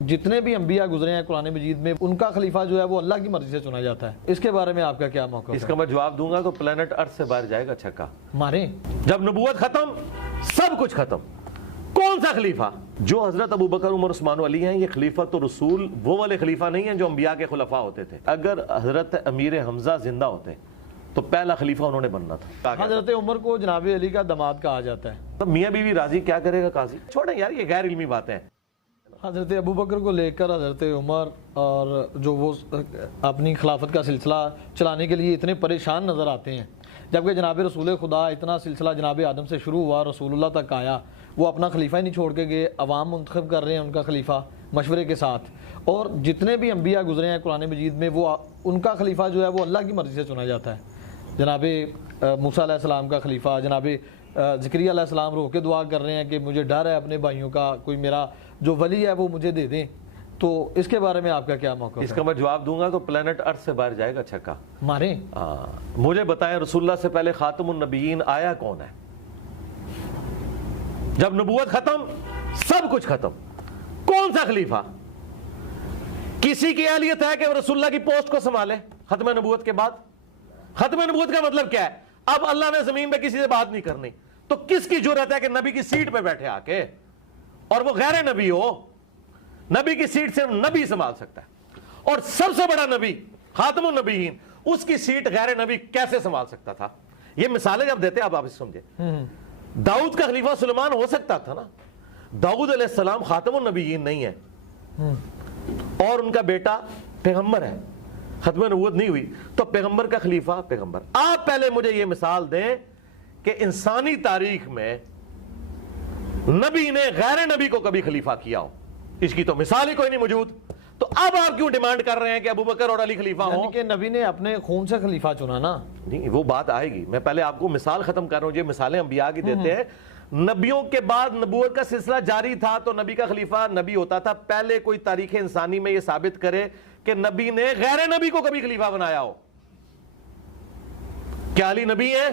جتنے بھی انبیاء گزرے ہیں قرآن مجید میں ان کا خلیفہ جو ہے وہ اللہ کی مرضی سے چنا جاتا ہے، اس کے بارے میں آپ کا کیا موقف ہے؟ اس کا میں جواب دوں گا تو پلانٹ ارتھ سے باہر جائے گا چھکا ماریں۔ جب نبوت ختم سب کچھ ختم، کون سا خلیفہ؟ جو حضرت ابو بکر عمر عثمان علی ہیں، یہ خلیفۃ رسول وہ والے خلیفہ نہیں ہیں جو انبیاء کے خلفاء ہوتے تھے۔ اگر حضرت امیر حمزہ زندہ ہوتے تو پہلا خلیفہ انہوں نے بننا تھا۔ حضرت عمر کو جناب علی کا داماد کہا جاتا ہے۔ تو میاں بیوی راضی کیا کرے گا قاضی؟ چھوڑیں یار، یہ غیر علمی باتیں ہیں۔ حضرت ابو بکر کو لے کر حضرت عمر اور جو وہ اپنی خلافت کا سلسلہ چلانے کے لیے اتنے پریشان نظر آتے ہیں، جبکہ جناب رسول خدا اتنا سلسلہ جناب آدم سے شروع ہوا رسول اللہ تک آیا، وہ اپنا خلیفہ ہی نہیں چھوڑ کے گئے، عوام منتخب کر رہے ہیں ان کا خلیفہ مشورے کے ساتھ، اور جتنے بھی انبیاء گزرے ہیں قرآن مجید میں وہ ان کا خلیفہ جو ہے وہ اللہ کی مرضی سے چنا جاتا ہے۔ جناب موسیٰ علیہ السلام کا خلیفہ، جناب زکریا علیہ السلام رو کے دعا کر رہے ہیں کہ مجھے ڈر ہے اپنے بھائیوں کا، کوئی میرا جو ولی ہے وہ مجھے دے دیں، تو اس کے بارے میں آپ کا کیا موقف ہے؟ اس کا میں جواب دوں گا تو پلانٹ ارتھ سے باہر جائے گا چھکا ماریں۔ مجھے بتائیں رسول اللہ سے پہلے خاتم النبیین آیا کون ہے؟ جب نبوت ختم سب کچھ ختم، کون سا خلیفہ؟ کسی کی اہلیت ہے کہ رسول اللہ کی پوسٹ کو سنبھالے ختم نبوت کے بعد؟ ختم نبوت کا مطلب کیا ہے؟ اب اللہ نے زمین پہ کسی سے بات نہیں کرنی، تو کس کی جرأت ہے کہ نبی کی سیٹ پہ بیٹھے آ کے، اور وہ غیر نبی ہو؟ نبی کی سیٹ صرف نبی سنبھال سکتا ہے، اور سب سے بڑا نبی خاتم النبیین، اس کی سیٹ غیر نبی کیسے سنبھال سکتا تھا؟ یہ مثالیں جب دیتے ہیں آپ اسے سمجھے۔ داؤد کا خلیفہ سلیمان ہو سکتا تھا نا، داؤد علیہ السلام خاتم النبیین نہیں ہے، اور ان کا بیٹا پیغمبر ہے، ختم نبوت نہیں ہوئی، تو پیغمبر کا خلیفہ پیغمبر۔ آپ پہلے مجھے یہ مثال دیں کہ انسانی تاریخ میں نبی نے غیر نبی کو کبھی خلیفہ کیا ہو، اس کی تو مثال ہی کوئی نہیں موجود، تو اب آپ کیوں ڈیمانڈ کر رہے ہیں کہ ابو بکر اور علی خلیفہ ہوں؟ یعنی کہ نبی نے اپنے خون سے خلیفہ چنا نا۔ نہیں، وہ بات آئے گی، میں پہلے آپ کو مثال ختم کر رہا ہوں، یہ مثالیں انبیاء کی دیتے ہیں۔ نبیوں کے بعد نبوت کا سلسلہ جاری تھا تو نبی کا خلیفہ نبی ہوتا تھا۔ پہلے کوئی تاریخ انسانی میں یہ ثابت کرے کہ نبی نے غیر نبی کو کبھی خلیفہ بنایا ہو؟ کیا علی نبی ہے؟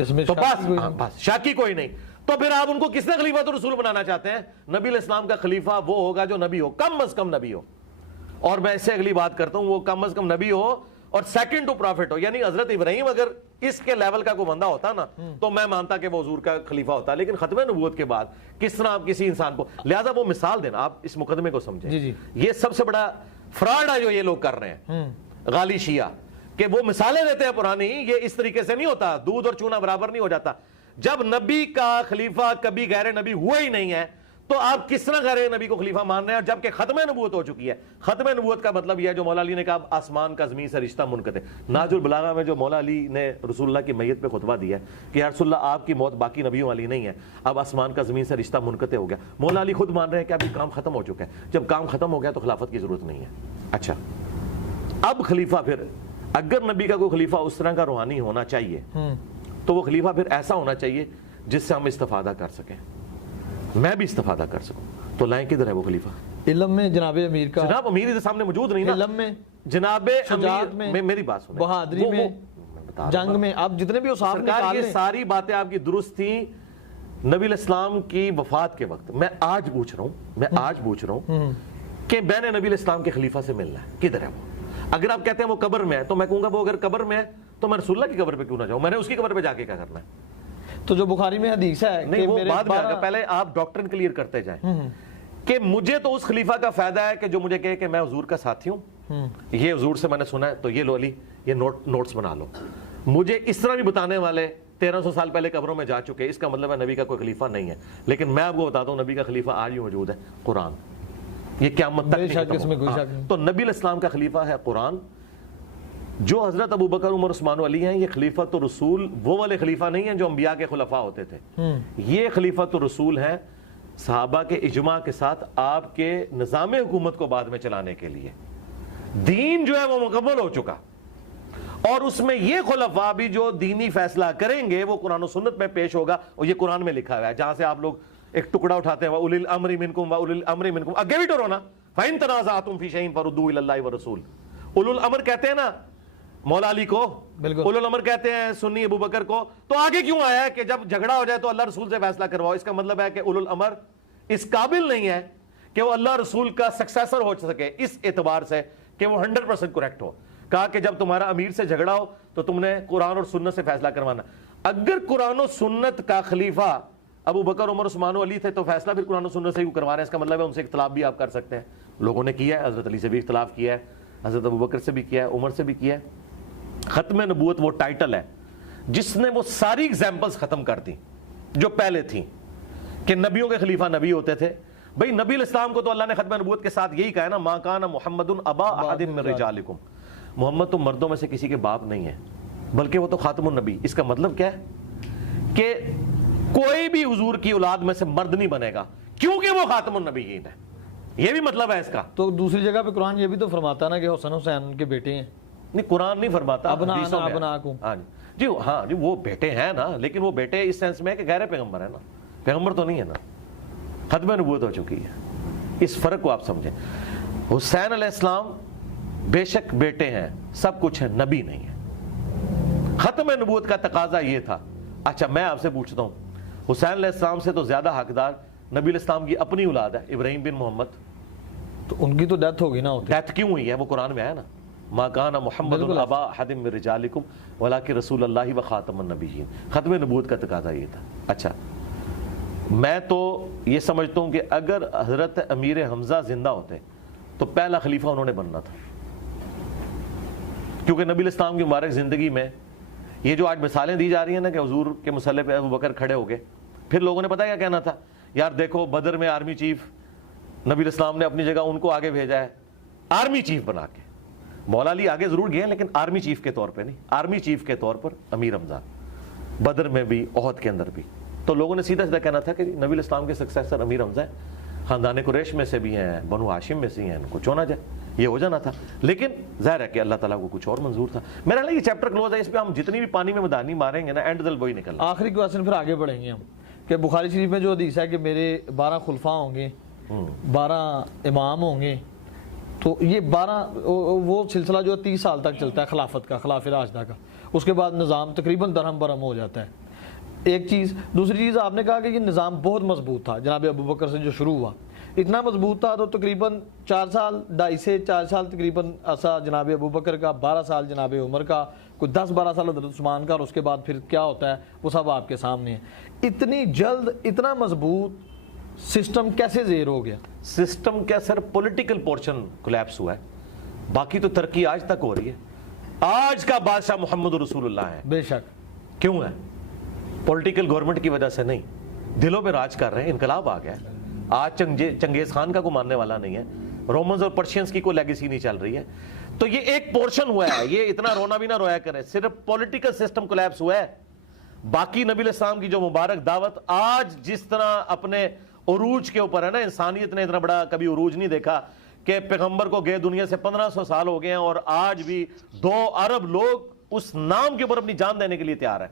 اس میں تو بس شاکی کوئی نہیں، تو پھر آپ ان کو کس نے خلیفہ تو رسول بنانا چاہتے ہیں؟ نبی علیہ السلام کا خلیفہ وہ ہوگا جو نبی ہو، کم از کم نبی ہو، اور میں اس سے اگلی بات کرتا ہوں، وہ کم از کم نبی ہو اور سیکنڈ ٹو پروفٹ ہو۔ یعنی حضرت ابراہیم اگر اس کے لیول کا کوئی بندہ ہوتا نا تو میں مانتا کہ وہ حضور کا خلیفہ ہوتا، لیکن ختم نبوت کے بعد کس طرح آپ کسی انسان کو، لہذا وہ مثال دینا، آپ اس مقدمے کو سمجھیں۔ یہ سب سے بڑا فراڈ ہے جو یہ لوگ کر رہے ہیں غالی شیعہ، کہ وہ مثالیں دیتے ہیں پرانی، یہ اس طریقے سے نہیں ہوتا، دودھ اور چونا برابر نہیں ہو جاتا۔ جب نبی کا خلیفہ کبھی غیر نبی ہوا ہی نہیں ہے تو آپ کس طرح غیر نبی کو خلیفہ مان رہے ہیں، جبکہ ختم نبوت ہو چکی ہے؟ ختم نبوت کا مطلب یہ ہے جو مولا علی نے کہا آسمان کا زمین سے رشتہ منقطع۔ ناج البلاغہ میں جو مولا علی نے رسول اللہ کی میت پہ خطبہ دیا ہے کہ یا رسول اللہ آپ کی موت باقی نبیوں والی نہیں ہے، اب آسمان کا زمین سے رشتہ منقطع ہو گیا، مولا علی خود مان رہے ہیں کہ ابھی کام ختم ہو چکا ہے، جب کام ختم ہو گیا تو خلافت کی ضرورت نہیں ہے۔ اچھا، اب خلیفہ پھر اگر نبی کا کوئی خلیفہ اس طرح کا روحانی ہونا چاہیے تو وہ خلیفہ پھر ایسا ہونا چاہیے جس سے ہم استفادہ کر سکیں، میں بھی استفادہ کر سکوں، تو لائیں کدھر ہے وہ خلیفہ؟ علم میں جناب امیر کا، جناب امیر ادھر سامنے موجود نہیں نا، علم میں جناب شجاعت میں، میری بات سنیں، بہادری میں، جنگ میں، آپ جتنے بھی اصحاب نکال لیں، یہ ساری باتیں آپ کی درست تھیں نبی علیہ السلام کی وفات کے وقت۔ میں آج پوچھ رہا ہوں کہ میں نے نبی علیہ السلام کے خلیفہ سے ملنا ہے، کدھر ہے وہ؟ اگر آپ کہتے ہیں وہ قبر میں ہے تو میں کہوں گا وہ اگر قبر میں ہے تو میں رسول اللہ کی قبر پہ کیوں نہ جاؤں، میں نے اس کی قبر پہ جا کے کیا کرنا ہے؟ تو جو بخاری میں حدیث ہے، نہیں وہ بعد میں آگا، پہلے آپ ڈاکٹرن کلیئر کرتے جائیں کہ مجھے تو اس خلیفہ کا فائدہ ہے کہ جو مجھے کہے کہ میں حضور کا ساتھی ہوں، یہ حضور سے میں نے سنا ہے تو یہ لو علی، یہ نوٹس بنا لو۔ مجھے اس طرح بھی بتانے والے 1300 سال پہلے قبروں میں جا چکے، اس کا مطلب ہے نبی کا کوئی خلیفہ نہیں ہے، لیکن میں آپ کو بتاتا ہوں نبی کا خلیفہ آج ہی موجود ہے، قرآن، یہ قیامت تک نہیں ختم ہوگا۔ تو نبی علیہ السلام کا خلیفہ ہے قرآن۔ جو حضرت ابو بکر عمر عثمان علی ہیں، یہ خلیفۃ الرسول وہ والے خلیفہ نہیں ہیں جو انبیاء کے خلفاء ہوتے تھے، یہ خلیفۃ الرسول ہیں صحابہ کے اجماع کے ساتھ آپ کے نظام حکومت کو بعد میں چلانے کے لیے۔ دین جو ہے وہ مکمل ہو چکا، اور اس میں یہ خلفاء بھی جو دینی فیصلہ کریں گے وہ قرآن و سنت میں پیش ہوگا، اور یہ قرآن میں لکھا ہوا ہے، جہاں سے آپ لوگ ایک ٹکڑا اٹھاتے ہیں وَأُولِي الْأَمْرِ مِنْكُمْ وَأُولِي الْأَمْرِ مِنْكُمْ، اگے بھی ٹرو نا، فَإِن تَنَازَعْتُمْ فِي شَيْءٍ فَرُدُّوهُ إِلَى اللَّهِ وَالرَّسُولِ۔ اولو الامر کہتے ہیں نا مولا علی کو، اولو الامر کہتے ہیں سنی ابو بکر کو، تو آگے کیوں آیا ہے کہ جب جھگڑا ہو جائے تو اللہ رسول سے فیصلہ کرواؤ؟ اس کا مطلب ہے کہ اولو الامر اس قابل نہیں ہے کہ وہ اللہ رسول کا سکسیسر ہو سکے اس اعتبار سے کہ وہ 100% کریکٹ ہو. کہا کہ جب تمہارا امیر سے جھگڑا ہو تو تم نے قرآن اور سنت سے فیصلہ کروانا. اگر قرآن و سنت کا خلیفہ ابو بکر عمر عثمان و علی تھے تو فیصلہ پھر قرآن و سنت سے ہی کروا رہے ہیں, اس کا مطلب ہے ان سے اختلاف بھی آپ کر سکتے ہیں. لوگوں نے کیا ہے, حضرت علی سے بھی اختلاف کیا ہے, حضرت ابو بکر سے بھی کیا ہے, عمر سے بھی کیا ہے. ختم نبوت وہ ٹائٹل ہے جس نے وہ ساری ایگزامپلز ختم کر دی جو پہلے تھیں کہ نبیوں کے خلیفہ نبی ہوتے تھے. بھئی نبی الاسلام کو تو اللہ نے ختم نبوت کے ساتھ یہی کہا ہے نا, ما کان محمد ابا احد من رجالکم, محمد تو مردوں میں سے کسی کے باپ نہیں ہے بلکہ وہ تو خاتم النبی. اس کا مطلب کیا ہے کہ کوئی بھی حضور کی اولاد میں سے مرد نہیں بنے گا کیونکہ وہ خاتم النبیین ہے. یہ بھی مطلب ہے اس کا. تو دوسری جگہ پہ قرآن یہ بھی تو فرماتا نا کہ حسن حسین ان کے بیٹے ہیں. نہیں, قرآن نہیں فرماتا, حدیثوں میں. ہاں جی وہ بیٹے ہیں نا, لیکن وہ بیٹے اس سینس میں کہ غیر پیغمبر ہے نا, پیغمبر تو نہیں ہے نا, ختم نبوت ہو چکی ہے. اس فرق کو آپ سمجھیں. حسین علیہ السلام بے شک بیٹے ہیں, سب کچھ ہے, نبی نہیں ہے. ختم نبوت کا تقاضا یہ تھا. اچھا میں آپ سے پوچھتا ہوں, حسین علیہ السلام سے تو زیادہ حقدار نبی علیہ السلام کی اپنی اولاد ہے, ابراہیم بن محمد. تو ان کی تو ڈیتھ ہوگی نا. ہوتی ڈیتھ کیوں ہوئی ہے؟ وہ قرآن میں ہے نا, ما کان محمد ابا احد من رجالکم ولکن رسول اللہ و خاتم النبیین. ختم نبوت کا تقاضا یہ تھا. اچھا میں تو یہ سمجھتا ہوں کہ اگر حضرت امیر حمزہ زندہ ہوتے تو پہلا خلیفہ انہوں نے بننا تھا, کیونکہ نبی الاسلام کی مبارک زندگی میں یہ جو آج مثالیں دی جا رہی ہیں نا کہ حضور کے مصلی پہ ابو بکر کھڑے ہو گئے, پھر لوگوں نے پتہ کیا کہنا تھا, یار دیکھو بدر میں آرمی چیف نبی الاسلام نے اپنی جگہ ان کو آگے بھیجا ہے آرمی چیف بنا کے. مولا علی آگے ضرور گئے لیکن آرمی چیف کے طور پہ نہیں, آرمی چیف کے طور پر امیر حمزہ, بدر میں بھی احد کے اندر بھی. تو لوگوں نے سیدھا سیدھا کہنا تھا کہ نبی الاسلام کے سکسیسر امیر حمزہ ہیں, خاندان قریش میں سے بھی ہیں, بنو ہاشم میں سے ہیں, ان کو چونا جائے, یہ ہو جانا تھا. لیکن ظاہر ہے کہ اللہ تعالیٰ کو کچھ اور منظور تھا. میرا خیال ہے یہ چیپٹر کلوز ہے, اس پہ ہم جتنی بھی پانی میں مدانی ماریں گے نا اینڈ دل وہی نکلنا. آخری کویسچن پھر آگے بڑھیں گے ہم کہ بخاری شریف میں جو حدیث ہے کہ میرے 12 خلفاء ہوں گے, 12 امام ہوں گے, تو یہ 12 وہ سلسلہ جو 30 سال تک چلتا ہے خلافت کا, خلافہ راشدہ کا. اس کے بعد نظام تقریباً درہم برہم ہو جاتا ہے. ایک چیز. دوسری چیز آپ نے کہا کہ یہ نظام بہت مضبوط تھا جناب ابو بکر سے جو شروع ہوا, اتنا مضبوط تھا تو تقریباً 4 سال 2.5 سے 4 سال تقریباً عرصہ جناب ابو بکر کا, 12 سال جناب عمر کا, کوئی 10-12 سال حضرت عثمان کا, اور اس کے بعد پھر کیا ہوتا ہے وہ سب آپ کے سامنے ہے. اتنی جلد اتنا مضبوط سسٹم کیسے زیر ہو گیا؟ سسٹم کیا سر, پولیٹیکل پورشن کولیپس ہوا ہے, باقی تو ترقی آج تک ہو رہی ہے. آج کا بادشاہ محمد رسول اللہ ہے. بے شک. کیوں ہے؟ پولیٹیکل گورنمنٹ کی وجہ سے نہیں, دلوں پہ راج کر رہے ہیں. انقلاب آ گیا ہے. آج چنگیز خان کا کوئی ماننے والا نہیں ہے, رومنز اور پرشینز کی کوئی لیگیسی نہیں چل رہی ہے. تو یہ ایک پورشن ہوا ہے, یہ اتنا رونا بھی نہ رویا کرے, صرف پولیٹیکل سسٹم کولیپس ہوا ہے. باقی نبی علیہ السلام کی جو مبارک دعوت آج جس طرح اپنے عروج کے اوپر ہے نا, انسانیت نے اتنا بڑا کبھی عروج نہیں دیکھا کہ پیغمبر کو گئے دنیا سے 1500 سال ہو گئے ہیں اور آج بھی 2 ارب لوگ اس نام کے اوپر اپنی جان دینے کے لیے تیار ہے.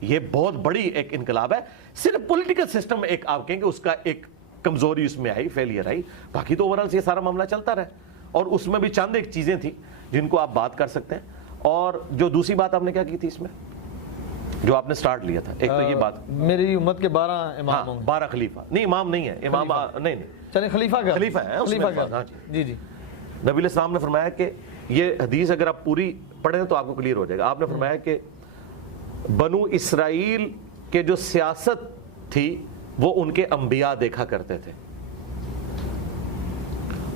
یہ بہت بڑی ایک انقلاب ہے. صرف پولیٹیکل سسٹم ایک آپ کہیں کہ اس کا ایک کمزوری اس میں آئی, فیلئر آئی, باقی تو اوورال یہ سارا معاملہ چلتا رہا. اور اس میں بھی چند ایک چیزیں تھیں جن کو آپ بات کر سکتے ہیں. اور جو دوسری بات آپ نے کیا کی تھی اس میں جو آپ نے سٹارٹ لیا تھا, ایک تو یہ بات میری امت کے 12 امام ہوں گے. 12 خلیفہ نہیں, امام نہیں ہے, امام نہیں, چلیں خلیفہ کا, خلیفہ ہے, خلیفہ کا. جی جی. نبی علیہ السلام نے فرمایا کہ یہ حدیث اگر آپ پوری پڑھیں تو آپ کو کلیئر ہو جائے گا. آپ نے فرمایا کہ بنو اسرائیل کے جو سیاست تھی وہ ان کے انبیاء دیکھا کرتے تھے,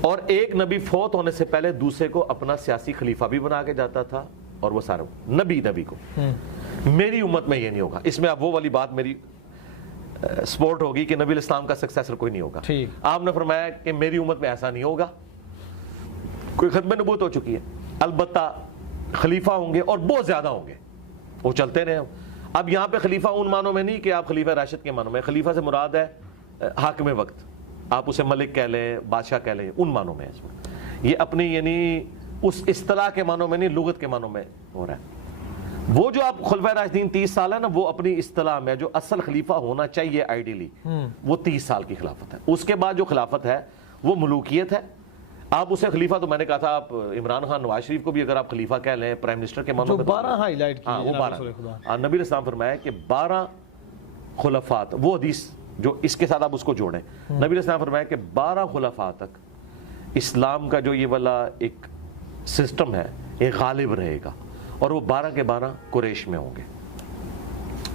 اور ایک نبی فوت ہونے سے پہلے دوسرے کو اپنا سیاسی خلیفہ بھی بنا کے جاتا تھا, اور وہ سارا نبی کو. میری امت میں یہ نہیں ہوگا. اس میں اب وہ والی بات میری سپورٹ ہوگی کہ نبی الاسلام کا سکسیسر کوئی نہیں ہوگا. آپ نے فرمایا کہ میری امت میں ایسا نہیں ہوگا, کوئی ختم نبوت ہو چکی ہے. البتہ خلیفہ ہوں گے اور بہت زیادہ ہوں گے, وہ چلتے رہے. اب یہاں پہ خلیفہ ان معنوں میں نہیں کہ آپ خلیفہ راشد کے معنوں میں, خلیفہ سے مراد ہے حاکم وقت, آپ اسے ملک کہہ لیں, بادشاہ کہہ لیں, ان معنوں میں ہے اس میں. یہ اپنی یعنی اس اصطلاح کے معنوں میں نہیں, لغت کے معنوں میں ہو رہا ہے. وہ جو آپ خلفائے راشدین 30 سال ہے نا, وہ اپنی اصطلاح میں جو اصل خلیفہ ہونا چاہیے آئیڈیلی وہ 30 سال کی خلافت ہے. اس کے بعد جو خلافت ہے وہ ملوکیت ہے. آپ اسے خلیفہ, تو میں نے کہا تھا آپ عمران خان نواز شریف کو بھی اگر آپ خلیفہ کہہ لیں, پرائم منسٹر کے معنوں میں 12 ہائی لائٹ کیے, وہ 12. نبی علیہ السلام فرمایا کہ 12 خلفات, وہ حدیث جو اس کے ساتھ آپ اس کو جوڑیں. نبی علیہ السلام نے فرمایا کہ 12 خلفاء تک اسلام کا جو یہ والا ایک سسٹم ہے یہ غالب رہے گا, اور وہ 12 کے 12 قریش میں ہوں گے.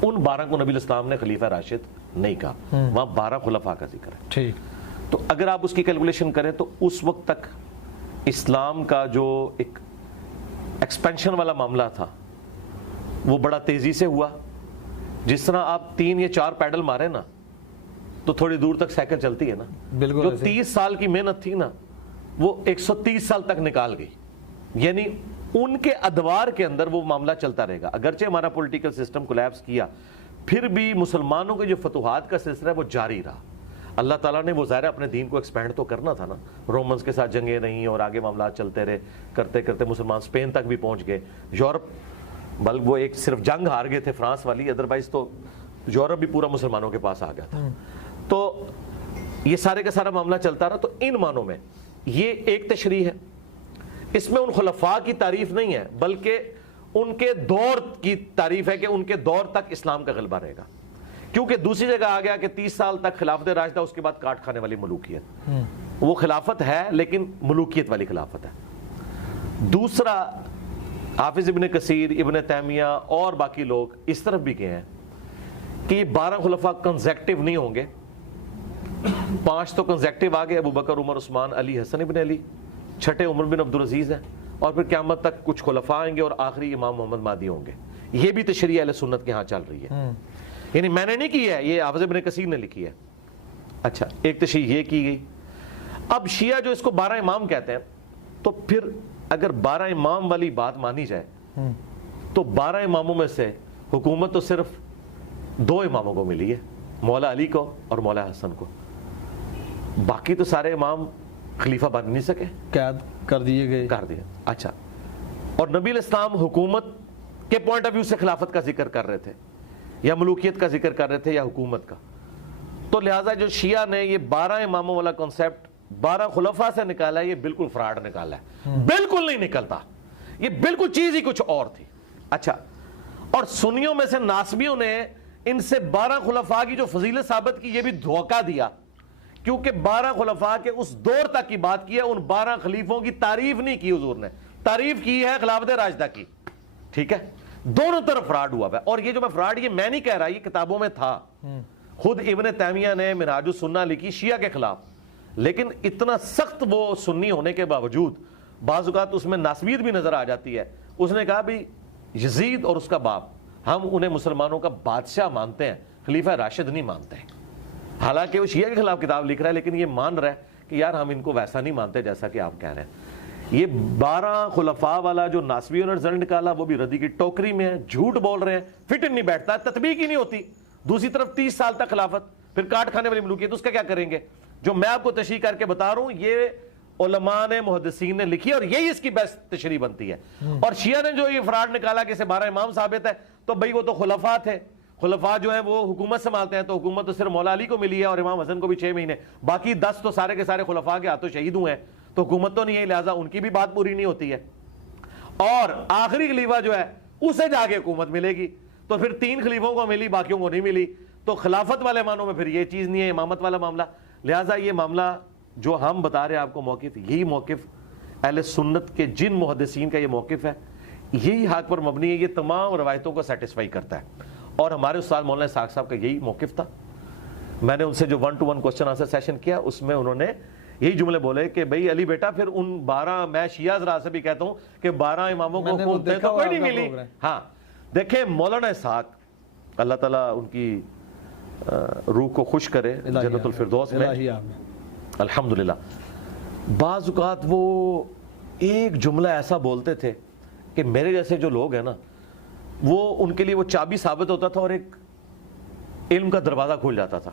ان 12 کو نبی علیہ السلام نے خلیفہ راشد نہیں کہا, وہاں 12 خلفاء کا ذکر ہے. ٹھیک. تو اگر آپ اس کی کیلکولیشن کریں تو اس وقت تک اسلام کا جو ایک ایکسپینشن والا معاملہ تھا وہ بڑا تیزی سے ہوا. جس طرح آپ 3 یا 4 پیڈل مارے نا تو تھوڑی دور تک سائیکل چلتی ہے نا, بالکل جو 30 سال کی محنت تھی نا وہ 130 سال تک نکال گئی. یعنی ان کے ادوار کے اندر وہ معاملہ چلتا رہے گا. اگرچہ ہمارا پولیٹیکل سسٹم کولیپس کیا, پھر بھی مسلمانوں کے جو فتوحات کا سلسلہ ہے وہ جاری رہا. اللہ تعالیٰ نے وہ ظاہر اپنے دین کو ایکسپینڈ تو کرنا تھا نا. رومنز کے ساتھ جنگیں رہیں اور آگے معاملات چلتے رہے, کرتے کرتے مسلمان اسپین تک بھی پہنچ گئے. یورپ بلکہ وہ ایک صرف جنگ ہار گئے تھے فرانس والی, ادروائز تو یورپ بھی پورا مسلمانوں کے پاس آ گیا تھا. تو یہ سارے کا سارا معاملہ چلتا رہا. تو ان معنوں میں یہ ایک تشریح ہے. اس میں ان خلفاء کی تعریف نہیں ہے بلکہ ان کے دور کی تعریف ہے کہ ان کے دور تک اسلام کا غلبہ رہے گا. کیونکہ دوسری جگہ آ گیا کہ 30 سال تک خلافت راشدہ, اس کے بعد کاٹ کھانے والی ملوکیت. وہ خلافت ہے لیکن ملوکیت والی خلافت ہے. دوسرا حافظ ابن کثیر, ابن تیمیہ اور باقی لوگ اس طرف بھی گئے ہیں کہ یہ 12 خلفاء کنزیکٹیو نہیں ہوں گے. 5 تو کنزیکٹیو آ گئے, ابو بکر, عمر, عثمان, علی, حسن ابن علی. 6 عمر بن عبدالعزیز ہیں, اور پھر قیامت تک کچھ خلفاء آئیں گے اور آخری امام محمد مہدی ہوں گے. یہ بھی تشریح اہل سنت کے ہاں چل رہی ہے. یعنی میں نے نہیں کی ہے, یہ حافظ ابن کثیر نے لکھی ہے. اچھا, ایک تشریح یہ کی گئی. اب شیعہ جو اس کو 12 امام کہتے ہیں, تو پھر اگر 12 امام والی بات مانی جائے تو 12 اماموں میں سے حکومت تو صرف 2 اماموں کو ملی ہے, مولا علی کو اور مولا حسن کو. باقی تو سارے امام خلیفہ بن نہیں سکے, قید کر دیے گئے, کر دیا. اچھا, اور نبی علیہ السلام حکومت کے پوائنٹ آف ویو سے خلافت کا ذکر کر رہے تھے یا ملوکیت کا ذکر کر رہے تھے یا حکومت کا. تو لہٰذا جو شیعہ نے یہ 12 اماموں والا کنسیپٹ 12 خلفاء سے نکالا ہے, یہ بالکل فراڈ نکالا ہے. بالکل نہیں نکلتا, یہ بالکل چیز ہی کچھ اور تھی. اچھا, اور سنیوں میں سے ناسبیوں نے ان سے 12 خلفاء کی جو فضیلت ثابت کی, یہ بھی دھوکہ دیا, کیونکہ 12 خلفاء کے اس دور تک کی بات کی ہے. ان 12 خلیفوں کی تعریف نہیں کی حضور نے, تعریف کی ہے خلافت راشدہ کی. ٹھیک ہے, دونوں طرف فراڈ ہوا ہے. اور یہ جو میں فراڈ, یہ میں نہیں کہہ رہا, یہ کتابوں میں تھا. خود ابن تیمیہ نے منہاج السنہ لکھی شیعہ کے خلاف, لیکن اتنا سخت وہ سنی ہونے کے باوجود بعض اوقات اس میں ناسبیت بھی نظر آ جاتی ہے. اس نے کہا بھی یزید اور اس کا باپ, ہم انہیں مسلمانوں کا بادشاہ مانتے ہیں, خلیفہ راشد نہیں مانتے. حالانکہ وہ شیعہ کے خلاف کتاب لکھ رہا ہے, لیکن یہ مان رہا ہے کہ یار ہم ان کو ویسا نہیں مانتے جیسا کہ آپ کہہ رہے ہیں. یہ 12 خلفاء والا جو ناسبیوں نے رزلٹ نکالا وہ بھی ردی کی ٹوکری میں ہے, جھوٹ بول رہے ہیں, فٹ نہیں بیٹھتا, تطبیق ہی نہیں ہوتی. دوسری طرف 30 سال تک خلافت, پھر کاٹ کھانے والی ملوکیت, اس کا کیا کریں گے؟ جو میں آپ کو تشریح کر کے بتا رہا ہوں یہ علماء نے, محدثین نے لکھی, اور یہی اس کی بیسٹ تشریح بنتی ہے. اور شیعہ نے جو یہ فراڈ نکالا کہ اسے 12 امام ثابت ہے, تو بھئی وہ تو خلفاء تھے, خلفاء جو ہیں وہ حکومت سنبھالتے ہیں, تو حکومت تو صرف مولا علی کو ملی ہے اور امام حسن کو بھی 6 مہینے, باقی 10 تو سارے کے سارے خلفاء کے ہاتھوں شہید ہوئے ہیں, تو حکومت تو نہیں ہے, لہٰذا ان کی بھی بات پوری نہیں ہوتی ہے. اور آخری خلیفہ جو ہے اسے جا کے حکومت ملے گی, تو پھر 3 خلیفوں کو ملی, باقیوں کو نہیں ملی. تو خلافت والے معنوں میں پھر یہ چیز نہیں ہے, امامت والا معاملہ. لہٰذا یہ معاملہ جو ہم بتا رہے ہیں آپ کو موقف, یہی موقف اہل سنت کے جن محدثین کا یہ موقف ہے, یہی حق پر مبنی ہے, یہ تمام روایتوں کو سیٹسفائی کرتا ہے. اور ہمارے استاد مولانا اسحاق صاحب کا یہی موقف تھا. میں نے ان سے جو 1-to-1 کوسچن آنسر سیشن کیا, اس میں انہوں نے یہی جملے بولے کہ بھئی علی بیٹا پھر ان 12, میں شیعہ حضرات سے بھی کہتا ہوں کہ 12 اماموں کو حکومتیں تو کوئی نہیں ملی. ہاں دیکھیں مولانا اسحاق, اللہ تعالیٰ ان کی روح کو خوش کرے جنت الفردوس میں, الحمدللہ. بعض اوقات وہ ایک جملہ ایسا بولتے تھے کہ میرے جیسے جو لوگ ہیں نا, وہ ان کے لیے وہ چابی ثابت ہوتا تھا اور ایک علم کا دروازہ کھول جاتا تھا.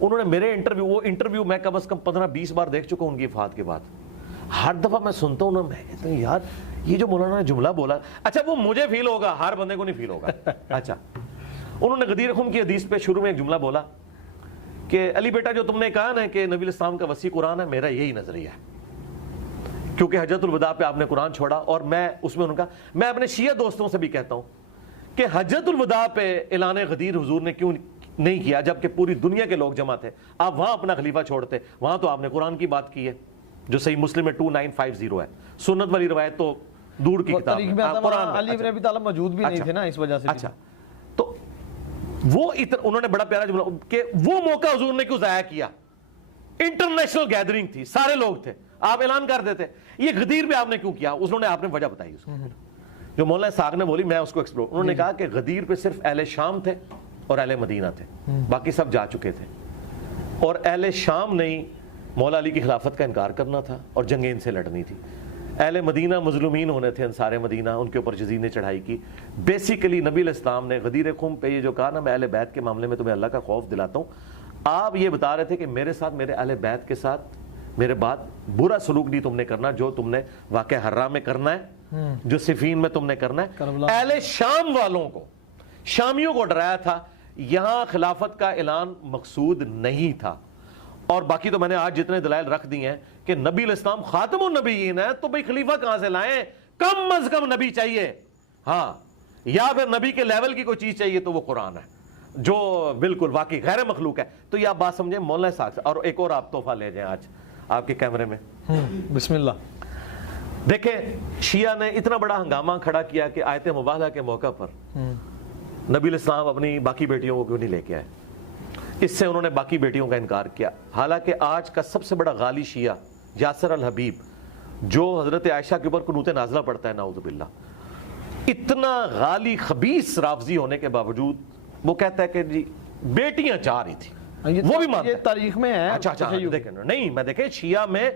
انہوں نے میرے انٹرویو میں کم از کم 15-20 بار دیکھ چکا ہوں ان کی وفات کے بعد. ہر دفعہ میں سنتا ہوں نا, میں کہتا ہوں یار یہ جو مولانا نے جملہ بولا, اچھا وہ مجھے فیل ہوگا, ہر بندے کو نہیں فیل ہوگا. اچھا, انہوں نے غدیر خم کی حدیث پہ شروع میں ایک جملہ بولا کہ علی بیٹا جو تم نے کہا نا کہ نبی علیہ السلام کا وسیع قرآن ہے, میرا یہی نظریہ ہے, کیونکہ حجۃ الوداع پہ آپ نے قرآن چھوڑا. اور میں اس میں ان کا, میں اپنے شیعہ دوستوں سے بھی کہتا ہوں کہ حجۃ الوداع پہ اعلان غدیر حضور نے کیوں نہیں کیا جبکہ پوری دنیا کے لوگ جمع تھے. آپ وہاں اپنا خلیفہ چھوڑتے, وہاں تو آپ نے قرآن کی بات کی ہے جو صحیح مسلم میں 2950 ہے. سنت والی روایت تو دور کی کتاب تاریخ میں ہے, آتا قرآن وہاں علی بن ابی طالب موجود بھی نہیں تھے نا, اس وجہ سے. اچھا, تو وہ انہوں نے بڑا پیارا جملہ کہ وہ موقع حضور نے کیوں ضائع کیا. انٹرنیشنل گیدرنگ تھی, سارے لوگ تھے, آپ اعلان کر دیتے. یہ غدیر پہ آپ نے کیوں کیا, آپ نے وجہ بتائی اس کو. جو مولانا اسحاق نے بولی, میں اس کو ایکسپلور, انہوں نے کہا کہ غدیر پہ صرف اہل شام تھے اور اہل مدینہ تھے, باقی سب جا چکے تھے. اور اہل شام نے مولا علی کی خلافت کا انکار کرنا تھا اور جنگیں ان سے لڑنی تھی. اہل مدینہ مظلومین ہونے تھے, انصار مدینہ, ان کے اوپر یزید نے چڑھائی کی. بیسیکلی نبی علیہ السلام نے غدیر خم پہ یہ جو کہا نا, میں اہل بیت کے معاملے میں تمہیں اللہ کا خوف دلاتا ہوں, آپ یہ بتا رہے تھے کہ میرے ساتھ, میرے اہل بیت کے ساتھ میرے بعد برا سلوک نہیں تم نے کرنا, جو تم نے واقعہ حرہ میں کرنا ہے, جو صفین میں تم نے کرنا ہے. اہل شام والوں کو, شامیوں کو ڈرایا تھا. یہاں خلافت کا اعلان مقصود نہیں تھا. اور باقی تو میں نے آج جتنے دلائل رکھ دی ہیں کہ نبی علیہ السلام خاتم النبیین ہے, تو بھئی خلیفہ کہاں سے لائیں؟ کم از کم نبی چاہیے, ہاں, یا پھر نبی کے لیول کی کوئی چیز چاہیے تو وہ قرآن ہے جو بالکل واقعی غیر مخلوق ہے. تو یہ آپ بات سمجھیں مولانا اسحاق سے. اور ایک اور آپ تحفہ لے جائیں آج آپ کے کیمرے میں, بسم اللہ. دیکھیں شیعہ نے اتنا بڑا ہنگامہ کھڑا کیا کہ آیت مباہلہ کے موقع پر نبی علیہ السلام اپنی باقی بیٹیوں کو کیوں نہیں لے کے آئے. اس سے انہوں نے باقی بیٹیوں کا انکار کیا. حالانکہ آج کا سب سے بڑا غالی شیعہ یاسر الحبیب, جو حضرت عائشہ کے اوپر قنوت نازلہ پڑھتا ہے نعوذ باللہ, اتنا غالی خبیث رافضی ہونے کے باوجود وہ کہتا ہے کہ جی بیٹیاں چاہ رہی تھی, وہ بھی مانتا ہے. تاریخ میں ہے. اچھا دیکھیں, نہیں میں دیکھیں شیعہ میں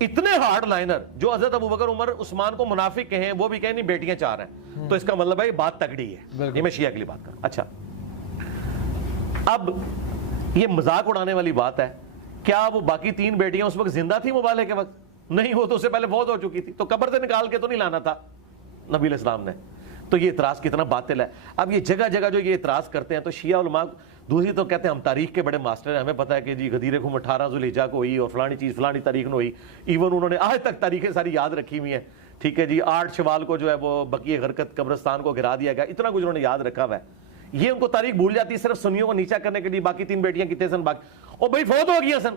اتنے ہارڈ لائنر جو حضرت ابوبکر عمر عثمان کو منافق کہیں, وہ بھی کہیں نہیں بیٹیاں چاہ رہے ہیں, تو اس کا مطلب ہے یہ بات تگڑی ہے. یہ میں شیعہ کے لیے بات کر. اچھا, اب یہ مذاق اڑانے والی بات ہے, کیا وہ باقی 3 بیٹیاں اس وقت زندہ تھی مبالغے کے وقت؟ نہیں, وہ تو اس سے پہلے فوت ہو چکی تھی, تو قبر سے نکال کے تو نہیں لانا تھا نبی علیہ السلام نے. تو یہ اعتراض کتنا باطل ہے. اب یہ جگہ جگہ جو یہ اعتراض کرتے ہیں, تو شیعہ علماء دوسری تو کہتے ہیں ہم تاریخ کے بڑے ماسٹر ہیں, ہمیں پتہ ہے کہ جی غدیر خم 18 ذوالحجہ کو ہوئی اور فلانی چیز فلانی تاریخ میں ہوئی. ایون انہوں نے آج تک تاریخیں ساری یاد رکھی ہوئی ہیں. ٹھیک ہے جی, 8 شوال کو جو ہے وہ بقیع غرقت قبرستان کو گرا دیا گیا, اتنا کچھ انہوں نے یاد رکھا ہوا ہے. یہ ان کو تاریخ بھول جاتی ہے صرف سنیوں کو نیچا کرنے کے لیے. باقی 3 بیٹیاں کتنے سن باقی, اور بھائی فوت ہو گئی سن,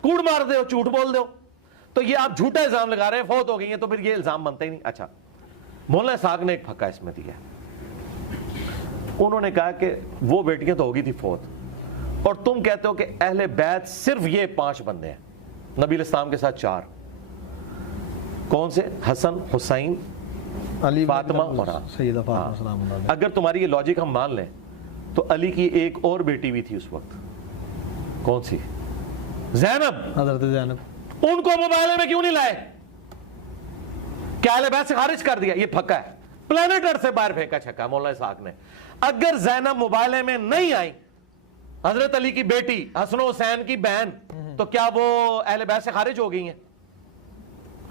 کوڑ مار دے, جھوٹ بول دو, تو یہ آپ جھوٹا الزام لگا رہے ہیں, فوت ہو گئی ہیں, تو پھر یہ الزام بنتا ہی نہیں. اچھا, مولانا اسحاق نے ایک پھکا اس میں دیا. انہوں نے کہا کہ وہ بیٹیاں تو ہوگی تھی فوت, اور تم کہتے ہو کہ اہل بیت صرف یہ 5 بندے ہیں, نبی علیہ السلام کے ساتھ 4. کون سے؟ حسن, حسین, فاطمہ اور سیدہ فاطمہ سلام اللہ علیہا. اگر تمہاری یہ لاجک ہم مان لیں تو علی کی ایک اور بیٹی بھی تھی اس وقت. کون سی؟ زینب, حضرت زینب. ان کو مباہلے میں کیوں نہیں لائے؟ کیا اہل بیت سے خارج کر دیا؟ یہ پھکا ہے, پلانٹ ارتھ سے باہر پھینکا چھکا مولانا اسحاق نے. اگر زینب مباہلے میں نہیں آئی, حضرت علی کی بیٹی, حسن و حسین کی بہن, تو کیا وہ اہل بیت سے خارج ہو گئی ہیں؟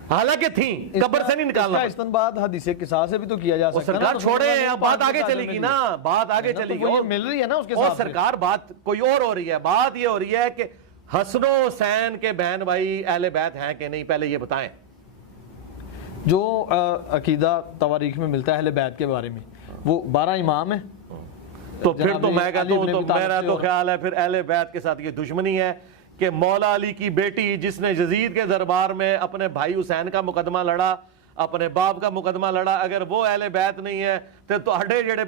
حالانکہ تھیں, قبر سے نہیں نکالنا. استنباط حدیث قصاص سے بھی تو کیا جا سکتا ہے. سرکار چھوڑے, اب بات آگے چلے گی نا, بات آگے چلے گی, مل رہی ہے نا اس کے اور ساتھ. سرکار بات کوئی اور ہو رہی ہے. بات یہ ہو رہی ہے کہ حسن و حسین کے بہن بھائی اہل بیت ہیں کہ نہیں, پہلے یہ بتائیں. جو عقیدہ تواریخ میں ملتا ہے اہل بیت کے بارے میں, وہ 12 امام ہیں. تو پھر تو میں کہتا ہوں, تو میرا تو خیال ہے پھر اہل بیت کے ساتھ یہ دشمنی ہے کہ مولا علی کی بیٹی جس نے یزید کے دربار میں اپنے بھائی حسین کا مقدمہ لڑا, اپنے باپ کا مقدمہ لڑا, اگر وہ اہل بیت نہیں ہے تو اڈے جڑے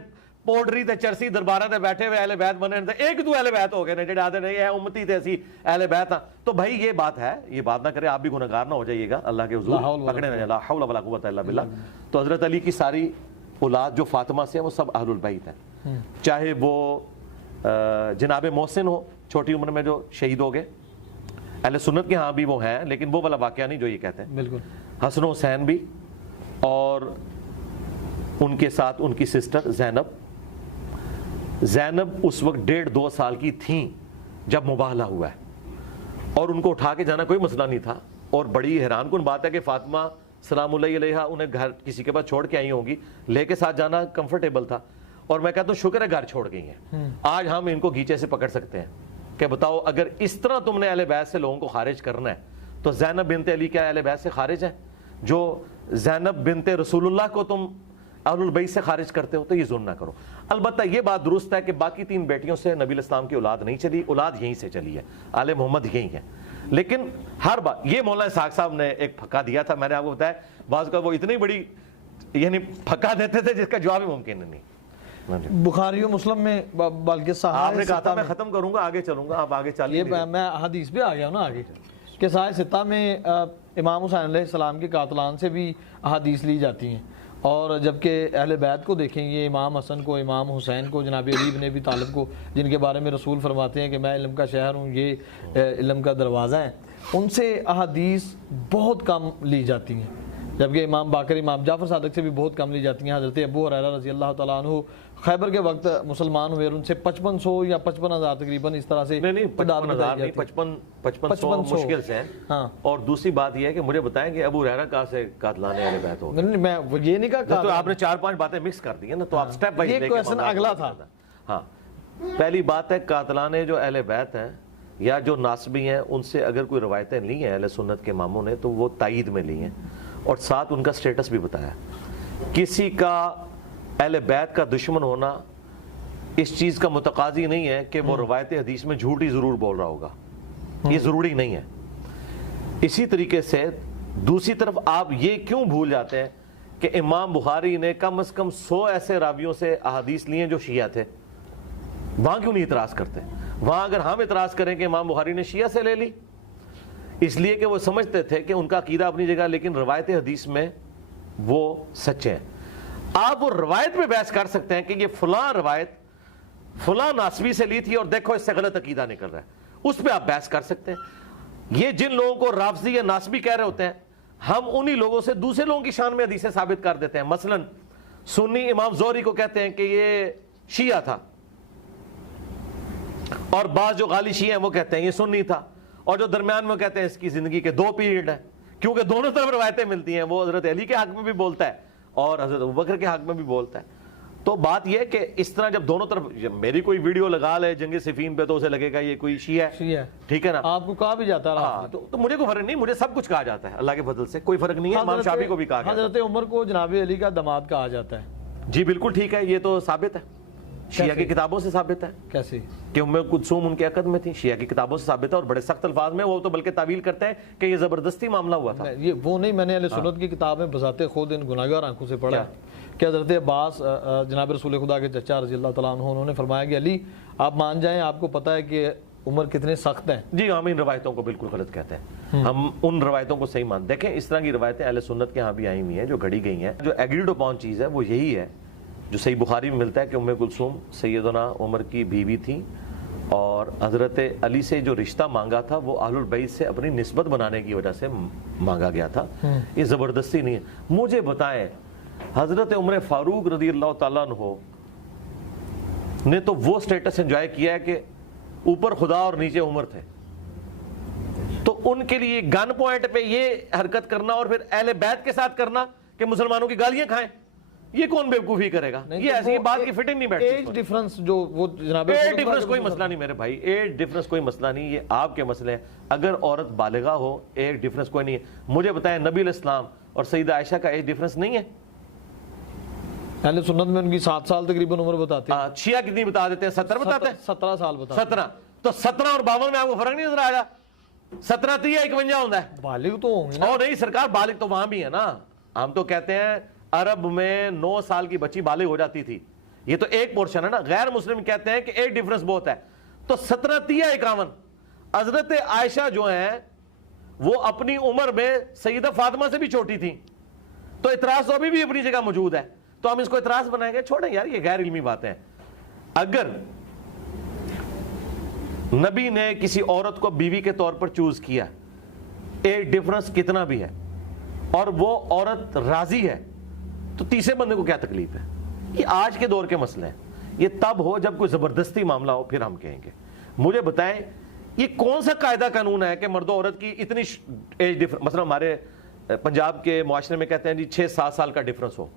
پوڈری تے چرسی درباراں تے بیٹھے ہوئے اہل بیت بنے تے ایک دو اہل بیت ہو گئے نے جڑے آدھے نہیں ہے امتی تے اسی اہل بیت ہاں. تو بھائی یہ بات ہے, یہ بات نہ کرے, آپ بھی گنہگار نہ ہو جائیے گا اللہ کے حضور, پکڑے نہ, لا حول ولا قوت الا باللہ. تو حضرت علی کی ساری اولاد جو فاطمہ سے ہیں وہ سب اہل البیت ہیں, چاہے وہ جناب محسن ہو چھوٹی عمر میں جو شہید ہو گئے, اہل سنت کے ہاں بھی وہ ہیں, لیکن وہ والا واقعہ نہیں جو یہ کہتے ہیں. بالکل. حسن و حسین بھی, اور ان کے ساتھ ان کی سسٹر زینب. زینب اس وقت 1.5-2 سال کی تھیں جب مباہلہ ہوا ہے, اور ان کو اٹھا کے جانا کوئی مسئلہ نہیں تھا. اور بڑی حیران کن بات ہے کہ فاطمہ سلام اللہ علیہا انہیں گھر کسی کے پاس چھوڑ کے آئی ہوں گی, لے کے ساتھ جانا کمفرٹیبل تھا. اور میں کہتا ہوں شکر ہے گھر چھوڑ گئی ہیں. آج ہم ان کو گھیچے سے پکڑ سکتے ہیں کہ بتاؤ اگر اس طرح تم نے اہل بیت سے لوگوں کو خارج کرنا ہے تو زینب بنت علی کیا اہل بیت سے خارج ہے؟ جو زینب بنت رسول اللہ کو تم اہل البیت سے خارج کرتے ہو, تو یہ ظلم نہ کرو. البتہ یہ بات درست ہے کہ باقی 3 بیٹیوں سے نبی علیہ السلام کی اولاد نہیں چلی, اولاد یہیں سے چلی ہے, آل محمد یہی ہے. لیکن ہر بات یہ مولانا اسحاق صاحب نے ایک پھکا دیا تھا, میں نے آپ کو بتایا بعض کا وہ اتنی بڑی یعنی پھکا دیتے تھے جس کا جواب ہی ممکن نہیں. بخاری و مسلم میں بلکہ آپ نے کہا تھا میں ختم کروں گا, آگے چلوں گا, آپ آگے چلیے. میں حدیث پہ آ گیا ہوں نا آگے کہ صحیح ستہ میں امام حسین علیہ السلام کے قاتلان سے بھی احادیث لی جاتی ہیں, اور جبکہ اہل بیت کو دیکھیں گے, امام حسن کو, امام حسین کو, جناب علی بن ابی طالب کو, جن کے بارے میں رسول فرماتے ہیں کہ میں علم کا شہر ہوں, یہ علم کا دروازہ ہے, ان سے احادیث بہت کم لی جاتی ہیں. جبکہ امام باقر, امام جعفر صادق سے بھی بہت کم لی جاتی ہیں. حضرت ابو ہریرہ رضی اللہ تعالیٰ عنہ خیبر کے وقت مسلمان ہوئے, ان سے 5500 یا 55,000 تقریباً اس طرح سے نہیں 55,000 مشکل سے ہیں. ہاں, اور دوسری بات یہ ہے کہ مجھے بتائیں کہ ابو ہریرہ کہاں سے قاتلان اہل بیت ہو گئے؟ نہیں میں یہ نہیں کہا, تو آپ نے 4-5 باتیں مکس کر دی ہیں نا, تو آپ سٹیپ بائی یہ کویشچن اگلا تھا. ہاں, پہلی بات ہے قاتلان جو اہل بیت ہیں یا جو ناسبی ہیں, ان سے اگر کوئی روایتیں لی ہیں اہل سنت کے اماموں نے تو وہ تائید میں لی ہیں, اور ساتھ ان کا سٹیٹس بھی بتایا. کسی کا اہل بیت کا دشمن ہونا اس چیز کا متقاضی نہیں ہے کہ وہ روایت حدیث میں جھوٹی ضرور بول رہا ہوگا, یہ ضروری نہیں ہے. اسی طریقے سے دوسری طرف آپ یہ کیوں بھول جاتے ہیں کہ امام بخاری نے کم از کم 100 ایسے راویوں سے احادیث لی ہیں جو شیعہ تھے, وہاں کیوں نہیں اعتراض کرتے؟ وہاں اگر ہم اعتراض کریں کہ امام بخاری نے شیعہ سے لے لی, اس لیے کہ وہ سمجھتے تھے کہ ان کا عقیدہ اپنی جگہ لیکن روایت حدیث میں وہ سچے ہیں. آپ وہ روایت پہ بحث کر سکتے ہیں کہ یہ فلاں روایت فلاں ناسبی سے لی تھی اور دیکھو اس سے غلط عقیدہ نکل رہا ہے, اس پہ آپ بحث کر سکتے ہیں. یہ جن لوگوں کو رافضی یا ناسبی کہہ رہے ہوتے ہیں, ہم انہی لوگوں سے دوسرے لوگوں کی شان میں حدیثیں ثابت کر دیتے ہیں. مثلا سنی امام زہری کو کہتے ہیں کہ یہ شیعہ تھا, اور بعض جو غالی شیعہ ہیں وہ کہتے ہیں یہ سنی تھا, اور جو درمیان میں کہتے ہیں اس کی زندگی کے 2 پیریڈ ہیں, کیونکہ دونوں طرف روایتیں ملتی ہیں. وہ حضرت علی کے حق میں بھی بولتا ہے اور حضرت ابوبکر کے حق میں بھی بولتا ہے. تو بات یہ ہے کہ اس طرح جب دونوں طرف, میری کوئی ویڈیو لگا لے جنگ صفین پہ تو اسے لگے گا یہ کوئی شیعہ ہے, ٹھیک ہے نا, آپ کو کہا بھی جاتا ہے. ہاں, تو مجھے کوئی فرق نہیں, مجھے سب کچھ کہا جاتا ہے اللہ کے فضل سے, کوئی فرق نہیں ہے. امام شافعی کو بھی کہا گیا. حضرت عمر کو جناب علی کا داماد کہا جاتا ہے. جی بالکل ٹھیک ہے, یہ تو ثابت ہے, شیعہ کی کتابوں سے ثابت ہے. کیسے کہ ام کلثوم ان کے عقد میں تھی, شیعہ کی کتابوں سے ثابت ہے, اور بڑے سخت الفاظ میں. وہ تو بلکہ تعویل کرتے ہیں کہ یہ زبردستی معاملہ ہوا تھا. یہ وہ نہیں, میں نے اہل سنت کی کتاب میں بذات خود ان گناہگار آنکھوں سے پڑھا کہ حضرت عباس جناب رسول خدا کے چچا رضی اللہ تعالیٰ عنہ, انہوں نے فرمایا کہ علی آپ مان جائیں, آپ کو پتہ ہے کہ عمر کتنے سخت ہیں. جی ہم ان روایتوں کو بالکل غلط کہتے ہیں, ہم ان روایتوں کو صحیح مانتے. دیکھیں اس طرح کی روایتیں اہل سنت کے ہاں بھی آئی ہوئی ہیں جو گھڑی گئی ہیں. جو ایگریڈ اپون چیز ہے وہ یہی ہے جو صحیح بخاری میں ملتا ہے کہ ام کلثوم سیدنا عمر کی بیوی تھی, اور حضرت علی سے جو رشتہ مانگا تھا وہ اہل البیت سے اپنی نسبت بنانے کی وجہ سے مانگا گیا تھا, یہ زبردستی نہیں ہے. مجھے بتائیں حضرت عمر فاروق رضی اللہ تعالیٰ عنہ نے تو وہ سٹیٹس انجوائے کیا ہے کہ اوپر خدا اور نیچے عمر تھے, تو ان کے لیے گن پوائنٹ پہ یہ حرکت کرنا اور پھر اہل بیت کے ساتھ کرنا کہ مسلمانوں کی گالیاں کھائیں, یہ کون بیوقوفی کرے گا؟ یہ ایسی بات کی فٹنگ نہیں بیٹھتی. ایج ڈیفرنس جو وہ جناب ایج ڈیفرنس کوئی مسئلہ نہیں میرے بھائی, ایج ڈیفرنس کوئی مسئلہ نہیں, یہ آپ کے مسئلے ہیں. اگر عورت بالغہ ہو ایج ڈیفرنس کوئی نہیں ہے. مجھے بتائیں نبی علیہ السلام اور سیدہ عائشہ کا ایج ڈیفرنس نہیں ہے؟ اہل سنت میں ان کی 7 سال تقریباً عمر بتاتے ہیں. شیعہ کتنی بتا دیتے ہیں؟ 17 بتاتے ہیں. 17 سال بتاتے ہیں. 17 تو 17 اور 52 میں آپ کو فرق نہیں نظر آئے گا؟ 17 30 51 ہوتا ہے. بالغ تو ہوں گے نا. اور نہیں سرکار, بالغ تو وہاں بھی ہے نا. ہم تو کہتے ہیں عرب میں 9 سال کی بچی بالغ ہو جاتی تھی, یہ تو ایک پورشن ہے نا. غیر مسلم کہتے ہیں کہ ایک ڈیفرنس بہت ہے. تو 17 30 51 حضرت عائشہ جو ہیں وہ اپنی عمر میں سیدہ فاطمہ سے بھی چھوٹی تھی, تو اعتراض تو ابھی بھی اپنی جگہ موجود ہے. تو ہم اس کو اعتراض بنائیں گے؟ چھوڑیں یار, یہ غیر علمی باتیں ہیں. اگر نبی نے کسی عورت کو بیوی کے طور پر چوز کیا, ایک ڈیفرنس کتنا بھی ہے, اور وہ عورت راضی ہے, تو تیسرے بندے کو کیا تکلیف ہے؟ یہ آج کے دور کے مسئلے ہیں. یہ تب ہو جب کوئی زبردستی معاملہ ہو, پھر ہم کہیں گے. مجھے بتائیں یہ کون سا قاعدہ قانون ہے کہ مرد و عورت کی اتنی ایج ڈیفرنس, مثلا ہمارے پنجاب کے معاشرے میں کہتے ہیں جی 6-7 سال کا ڈیفرنس ہو.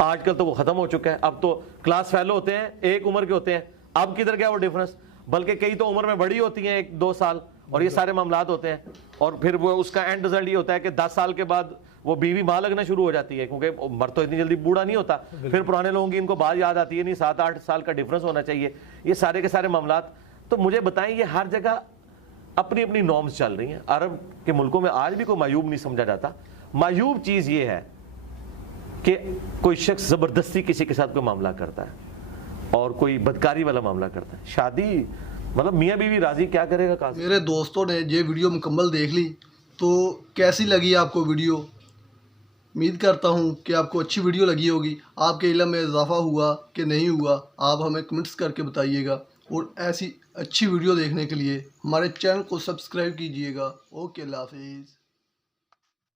آج کل تو وہ ختم ہو چکا ہے, اب تو کلاس فیلو ہوتے ہیں ایک عمر کے ہوتے ہیں, اب کدھر گیا وہ ڈیفرنس؟ بلکہ کئی تو عمر میں بڑی ہوتی ہیں 1-2 سال, اور یہ سارے معاملات ہوتے ہیں. اور پھر وہ اس کا اینڈ رزلٹ یہ ہوتا ہے کہ 10 سال کے بعد وہ بیوی ماں لگنا شروع ہو جاتی ہے, کیونکہ مرد تو اتنی جلدی بوڑھا نہیں ہوتا. پھر پرانے لوگوں کی ان کو بات یاد آتی ہے, نہیں 7-8 سال کا ڈفرنس ہونا چاہیے. یہ سارے کے سارے معاملات. تو مجھے بتائیں, یہ ہر جگہ اپنی اپنی نارمز چل رہی ہیں. عرب کے ملکوں میں آج بھی کوئی معیوب نہیں سمجھا جاتا. معیوب چیز یہ ہے کہ کوئی شخص زبردستی کسی کے ساتھ کوئی معاملہ کرتا ہے اور کوئی بدکاری والا معاملہ کرتا ہے. شادی مطلب میاں بیوی راضی, کیا کرے گا قاضی. میرے دوستوں نے یہ ویڈیو مکمل دیکھ لی, تو کیسی لگی آپ کو ویڈیو؟ امید کرتا ہوں کہ آپ کو اچھی ویڈیو لگی ہوگی. آپ کے علم میں اضافہ ہوا کہ نہیں ہوا, آپ ہمیں کمنٹس کر کے بتائیے گا. اور ایسی اچھی ویڈیو دیکھنے کے لیے ہمارے چینل کو سبسکرائب کیجیے گا. اوکے, اللہ حافظ.